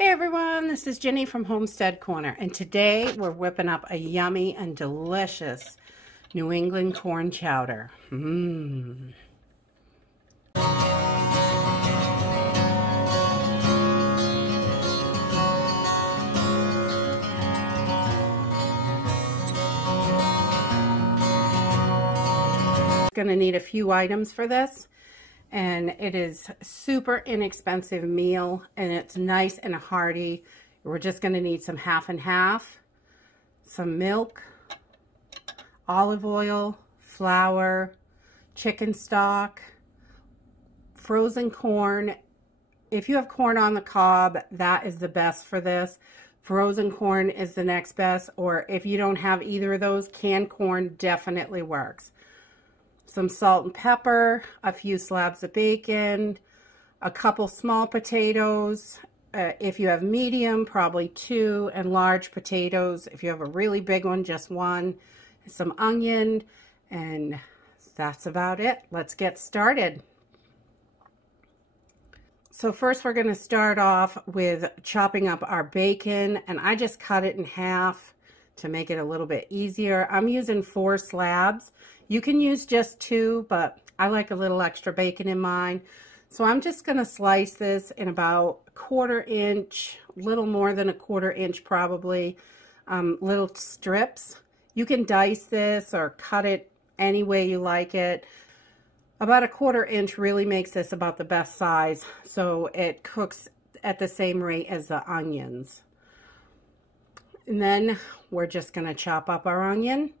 Hey everyone, this is Jenny from Homestead Corner, and today we're whipping up a yummy and delicious New England corn chowder. Going to need a few items for this. And it is super inexpensive meal, and it's nice and hearty. We're just going to need some half and half, some milk, olive oil, flour, chicken stock, frozen corn. If you have corn on the cob, that is the best for this. Frozen corn is the next best, or if you don't have either of those, canned corn definitely works. Some salt and pepper, a few slabs of bacon, a couple small potatoes. If you have medium, probably 2, and large potatoes. If you have a really big one, just 1. Some onion, and that's about it. Let's get started. So first we're going to start off with chopping up our bacon, and I just cut it in half to make it a little bit easier. I'm using 4 slabs. You can use just 2, but I like a little extra bacon in mine. So I'm just going to slice this in about 1/4 inch, a little more than 1/4 inch probably, little strips. You can dice this or cut it any way you like it. About 1/4 inch really makes this about the best size, so it cooks at the same rate as the onions. And then we're just going to chop up our onion.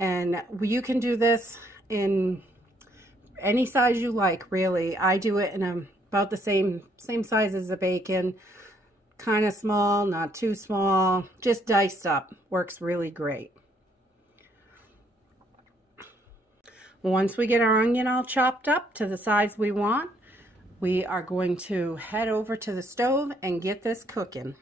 And you can do this in any size you like, really. I do it in about the same size as the bacon. Kind of small, not too small. Just diced up. Works really great. Once we get our onion all chopped up to the size we want, we are going to head over to the stove and get this cooking.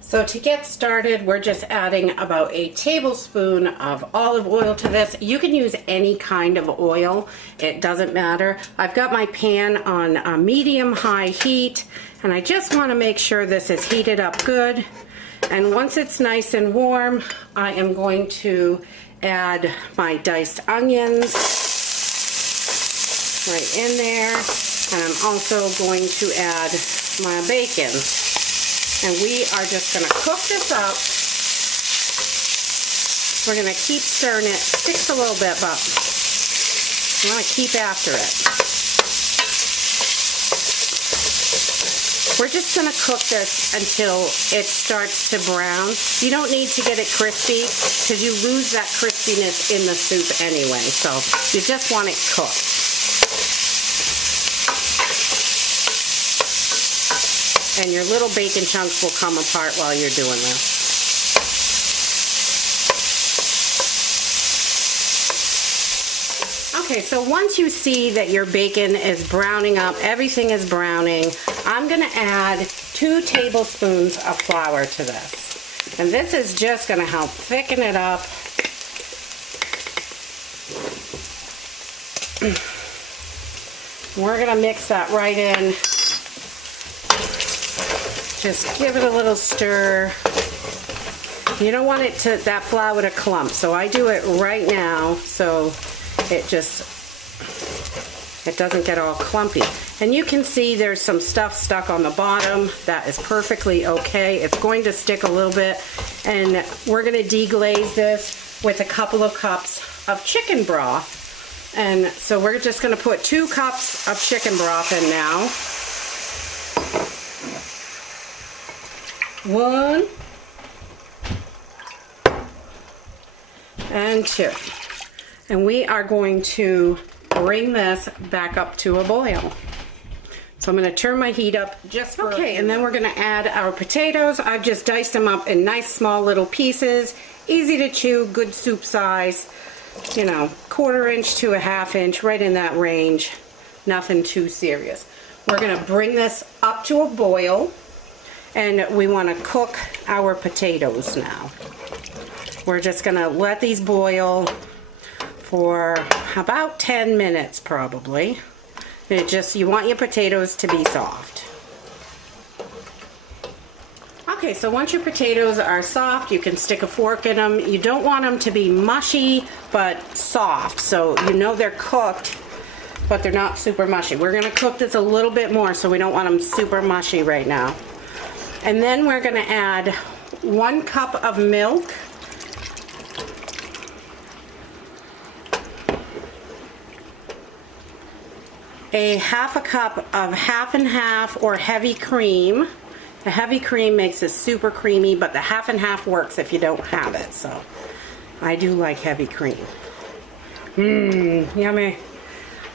So to get started, we're just adding about a tablespoon of olive oil to this. You can use any kind of oil. It doesn't matter. I've got my pan on a medium-high heat, and I just want to make sure this is heated up good. And once it's nice and warm, I am going to add my diced onions right in there. And I'm also going to add my bacon. And we are just going to cook this up. We're going to keep stirring it. Sticks a little bit, but you want to keep after it. We're just going to cook this until it starts to brown. You don't need to get it crispy because you lose that crispiness in the soup anyway. So you just want it cooked. And your little bacon chunks will come apart while you're doing this. Okay, so once you see that your bacon is browning up, everything is browning, I'm going to add 2 tablespoons of flour to this. And this is just going to help thicken it up. We're going to mix that right in. Just give it a little stir. You don't want that flour to clump, so I do it right now so it doesn't get all clumpy. And you can see there's some stuff stuck on the bottom. That is perfectly okay. It's going to stick a little bit, and we're going to deglaze this with a couple of cups of chicken broth. And so we're just going to put 2 cups of chicken broth in now. 1 and 2, and we are going to bring this back up to a boil. So I'm going to turn my heat up just for and then we're going to add our potatoes. I've just diced them up in nice small little pieces, easy to chew, good soup size, you know, 1/4 inch to a 1/2 inch, right in that range, nothing too serious. We're going to bring this up to a boil. And we want to cook our potatoes now. We're just going to let these boil for about 10 minutes probably. You want your potatoes to be soft. Okay, so once your potatoes are soft, you can stick a fork in them. You don't want them to be mushy, but soft. So you know they're cooked, but they're not super mushy. We're gonna cook this a little bit more, so we don't want them super mushy right now. And then we're gonna add 1 cup of milk. A half a cup of half and half or heavy cream. The heavy cream makes it super creamy, but the half and half works if you don't have it. So I do like heavy cream. Yummy.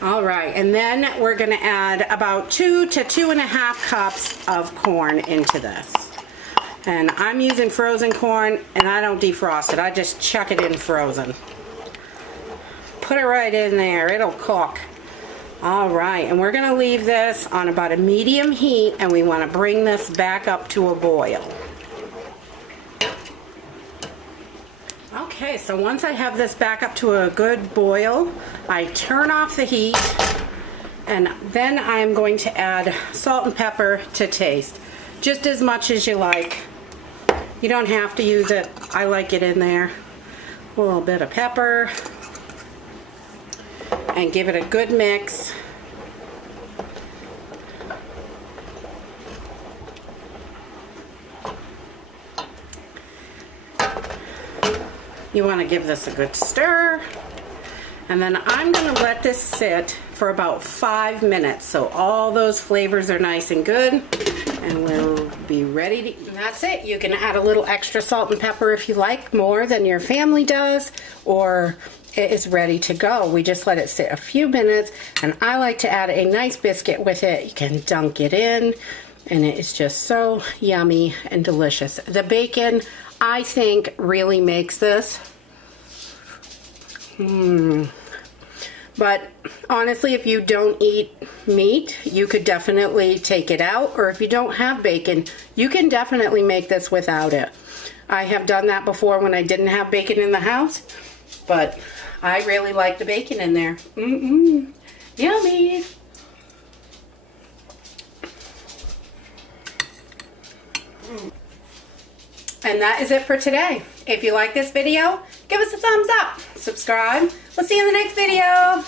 All right, and then we're gonna add about 2 to 2.5 cups of corn into this. And I'm using frozen corn, and I don't defrost it. I just chuck it in frozen. Put it right in there, it'll cook. All right, and we're gonna leave this on about a medium heat, and we wanna bring this back up to a boil. Okay, so once I have this back up to a good boil, I turn off the heat, and then I'm going to add salt and pepper to taste. Just as much as you like. You don't have to use it. I like it in there. A little bit of pepper. And give it a good mix. You want to give this a good stir. And then I'm going to let this sit for about 5 minutes so all those flavors are nice and good, and we'll be ready to eat. And that's it. You can add a little extra salt and pepper if you like, more than your family does, or it is ready to go. We just let it sit a few minutes, and I like to add a nice biscuit with it. You can dunk it in, and it is just so yummy and delicious. The bacon, I think, really makes this. But honestly, if you don't eat meat, you could definitely take it out. Or if you don't have bacon, you can definitely make this without it. I have done that before when I didn't have bacon in the house. But I really like the bacon in there. Yummy! And that is it for today. If you like this video, give us a thumbs up. Subscribe. We'll see you in the next video.